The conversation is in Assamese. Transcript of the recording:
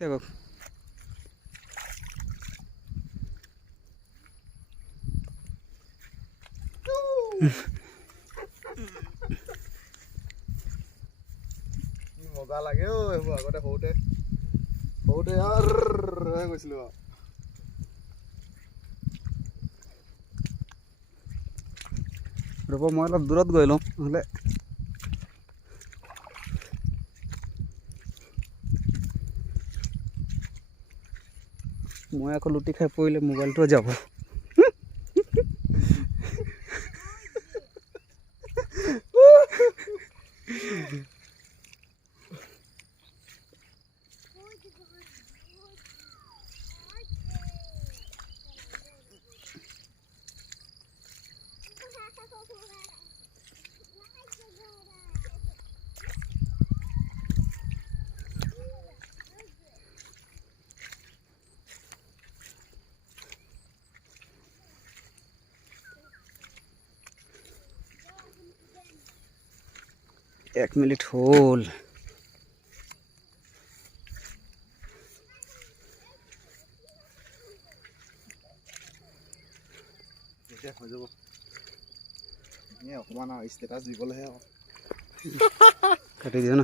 দেখো মজা লাগে অ' এইবোৰ আগতে সৰুতে গৈছিলোঁ আৰু ৰ'ব মই অলপ দূৰত গৈ লওঁ নহ'লে মই আকৌ লুটি খাই পৰিলে মোবাইলটোও যাব। এক মিনিট হ'ল। এতিয়া হৈ যাব অকণমান আৰু ষ্টেটাছ দিবলৈহে আৰু কাটি দিওঁ ন।